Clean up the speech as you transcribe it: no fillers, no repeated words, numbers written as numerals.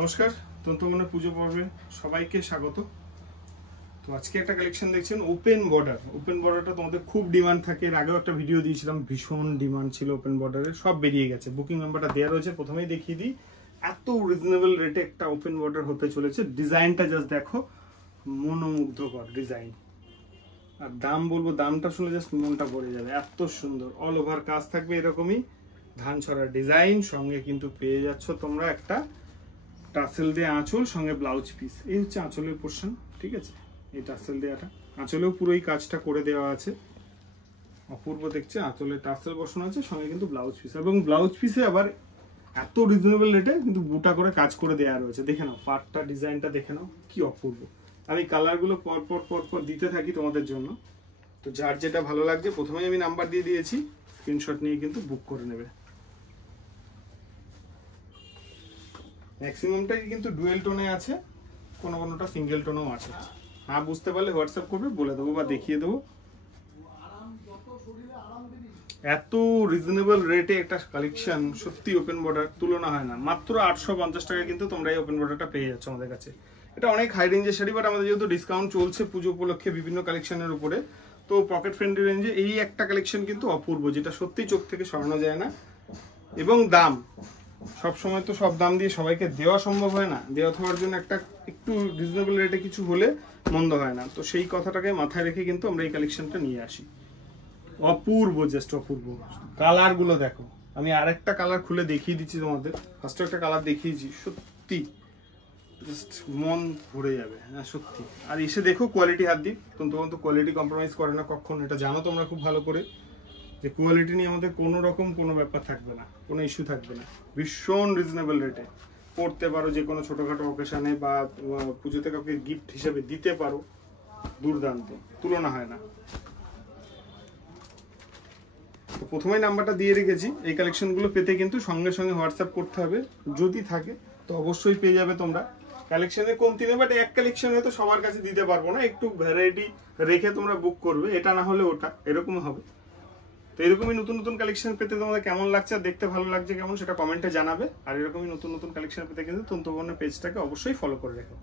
নমস্কার, তন্তুমনে পুজো পর্বে সবাইকে স্বাগত। তো আজকে একটা কালেকশন দেখছেন ওপেন বর্ডার। ওপেন বর্ডারটা তোমাদের খুব ডিমান্ড থাকে, এর আগেও একটা ভিডিও দিয়েছিলাম, ভীষণ ডিমান্ড ছিল ওপেন বর্ডারের, সব বেরিয়ে গেছে। বুকিং নাম্বারটা দেওয়া রয়েছে, প্রথমেই দেখিয়ে দিই। এত রিজনেবল রেটে একটা ওপেন বর্ডার হতে চলেছে। ডিজাইনটা জাস্ট দেখো, মনোমুগ্ধকর ডিজাইন। আর দাম বলবো, দামটা শুনে জাস্ট মনটা ভরে যাবে, এত সুন্দর। অল ওভার কাজ থাকবে এরকমই ধান ছড়া ডিজাইন, সঙ্গে কিন্তু পেয়ে যাচ্ছ তোমরা একটা টাসেল দিয়ে আঁচল, সঙ্গে ব্লাউজ পিস। এই হচ্ছে আঁচলের পোর্শন, ঠিক আছে। এই টাসেল দেওয়াটা, আঁচলেও পুরো এই কাজটা করে দেওয়া আছে, অপূর্ব দেখছে। আঁচলে টাসেল বসানো আছে, সঙ্গে কিন্তু ব্লাউজ পিস, এবং ব্লাউজ পিসে আবার এত রিজনেবল রেটে কিন্তু বুটা করে কাজ করে দেওয়া রয়েছে। দেখে নাও পাটটা, ডিজাইনটা দেখে নাও, কি অপূর্ব। আমি কালারগুলো পর দিতে থাকি তোমাদের জন্য। তো যার যেটা ভালো লাগছে, প্রথমেই আমি নাম্বার দিয়ে দিয়েছি, স্ক্রিনশট নিয়ে কিন্তু বুক করে নেবে। ম্যাক্সিমামটাই কিন্তু ডুয়েল টোনে আছে, কোনো কোনোটা সিঙ্গেল টোনেও আছে। হ্যাঁ, বুঝতে পারলে হোয়াটসঅ্যাপ করবে, বলে দেবো বা দেখিয়ে দেবো। এত রিজনেবল রেটে একটা কালেকশন, সত্যি ওপেন বর্ডার তুলনা হয় না। মাত্র 850 টাকা কিন্তু তোমরা এই ওপেন বর্ডারটা পেয়ে যাচ্ছ আমাদের কাছে। এটা অনেক হাই রেঞ্জের শাড়ি, বাট আমাদের যেহেতু ডিসকাউন্ট চলছে পুজো উপলক্ষে বিভিন্ন কালেকশনের উপরে, তো পকেট ফ্রেন্ডলি রেঞ্জে এই একটা কালেকশন কিন্তু অপূর্ব, যেটা সত্যি চোখ থেকে সরানো যায় না। এবং দাম, সব সময় তো সব দাম দিয়ে সবাইকে দেওয়া সম্ভব হয় না। দেওয়া হওয়ার জন্য একটা একটু রিজনেবল রেটে কিছু হলে মন্দ হয় না। তো সেই কথাটাকে মাথায় রেখে কিন্তু আমরা এই কালেকশনটা নিয়ে আসি। অপূর্ব, জাস্ট অপূর্ব। কালারগুলো দেখো, আমি আরেকটা কালার খুলে দেখিয়ে দিচ্ছি তোমাদের। ফার্স্টে একটা কালার দেখিয়েছি, সত্যি জাস্ট মন ভরে যাবে। হ্যাঁ সত্যি। আর এসে দেখো কোয়ালিটি হাত দিক, তোমার তো কোয়ালিটি কম্প্রোমাইজ করে না কখন, এটা জানো তোমরা খুব ভালো করে, যে কোয়ালিটি নিয়ে আমাদের কোনো রকম কোনো ব্যাপার থাকবে না, কোনো ইস্যু থাকবে না। ভীষণ রিজনেবল রেটে পড়তে পারো, যে কোনো ছোটোখাটো অকেশানে বা পুজোতে কাউকে গিফট হিসেবে দিতে পারো। দুর্দান্ত, তুলনা হয় না। তো প্রথমেই নাম্বারটা দিয়ে রেখেছি। এই কালেকশনগুলো পেতে কিন্তু সঙ্গে সঙ্গে হোয়াটসঅ্যাপ করতে হবে, যদি থাকে তো অবশ্যই পেয়ে যাবে তোমরা। কালেকশনের কমতি নেই, বাট এক কালেকশনে তো সবার কাছে দিতে পারবো না, একটু ভ্যারাইটি রেখে তোমরা বুক করবে, এটা না হলে ওটা, এরকম হবে। তো এরকমই নতুন নতুন কালেকশন পেতে তোমাদের কেমন লাগছে আর দেখতে ভালো লাগছে কেমন, সেটা কমেন্টে জানাবে। আর এরকমই নতুন নতুন কালেকশন পেতে কিন্তু তন্তুবর্ণ পেজটাকে অবশ্যই ফলো করে রেখো।